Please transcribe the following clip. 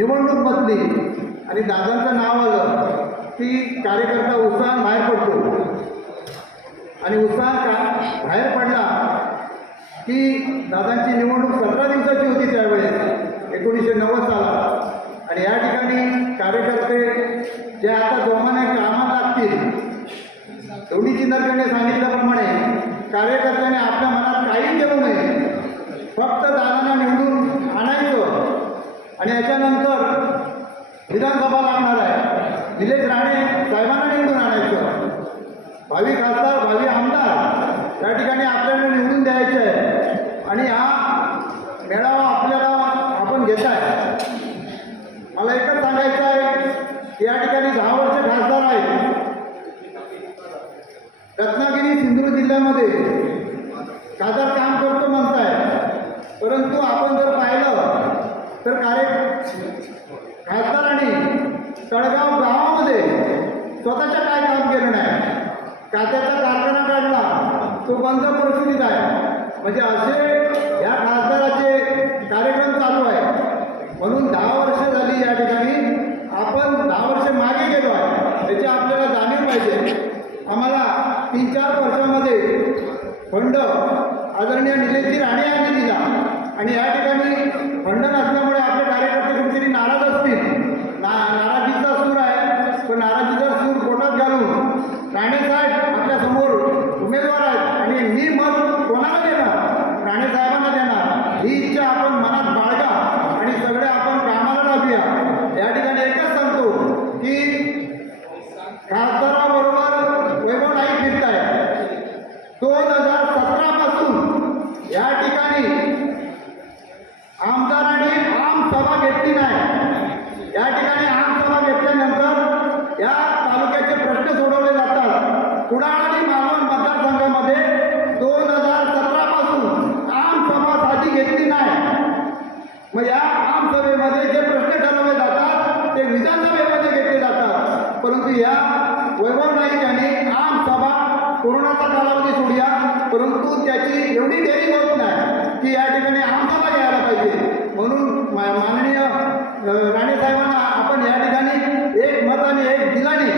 निवडणूक बसली आणि दादांचं नाव आलं की कार्यकर्ता उत्साहात बाहेर पडतो आणि बाहेर पडला की दादांची निवडणूक 17 दिवसाची होती त्यावेळेस 1990 सालात आणि या ठिकाणी कार्यकर्ते जे आता जोमाने कामाला लागतील दोन्ही नरकने सांगितल्याप्रमाणे कार्यकर्त्याने आपल्या मनात काही ठेवू नये, फक्त दादांना निवडून आणायचं आणि याच्यानंतर विधानसभा लागणार आहे, निलेश राणे साहेबांना निवडून आणायचं, भावी खासदार भावी आमदार या ठिकाणी आपल्याला निवडून द्यायचे आहे आणि हा मेळावा आपल्याला आपण घेत आहे. मला एकच सांगायचं आहे की या ठिकाणी 10 वर्ष खासदार आहेत. रत्नागिरी सिंधुदुर्ग जिल्ह्यामध्ये खासदार काम करतो म्हणताय, परंतु आपण जर पाहिलं तर खासदारांनी तळगाव गावामध्ये स्वतःच्या काय काम केलं नाही. कात्याचा कारखाना काढला, तो बंद परिस्थितीत आहे. म्हणजे असे या खासदाराचे कार्यक्रम चालू आहे. म्हणून 10 वर्ष झाली या ठिकाणी आपण 10 वर्ष मागे गेलो आहे, त्याची आपल्याला जाणीव पाहिजे. आम्हाला 3-4 वर्षामध्ये फंड आदरणीय निलेशजी राणे यांनी दिला आणि या ठिकाणी फंड नसल्यामुळे आपले कार्यकर्ते कुठेतरी नाराज असतील. नाराजीचा सूर आहे, पण नाराजीचा सूर पोटात घालून राणे साहेब आपल्या समोर उमेदवार आहेत आणि मी मत कोणाला देणार, राणे साहेबांना देणार ही इच्छा आपण मनात बाळगा आणि सगळे आपण कामाला लागूया. या ठिकाणी एकच सांगतो की खासदाराबरोबर वैभव नाईक फिरत आहे. 2017 पासून या ठिकाणी आमदारांनी आमसभा घेतली नाही. या ठिकाणी आमसभा घेतल्यानंतर या तालुक्याचे प्रश्न सोडवले जातात. कुडाळ आणि मालवण मतदारसंघामध्ये 2017 पासून आमसभा साधी घेतली नाही. मग या आमसभेमध्ये जे प्रश्न ठरवले जातात ते विधानसभेमध्ये घेतले जातात. परंतु या वैभव नाईक यांनी आमसभा कोरोनाचा कालावधी सोडूया, परंतु त्याची एवढी देरी होत नाही की या ठिकाणी आमसभा घ्यायला पाहिजे. म्हणून माननीय राणे साहेबांना आपण या ठिकाणी एक मत आणि एक दिलाने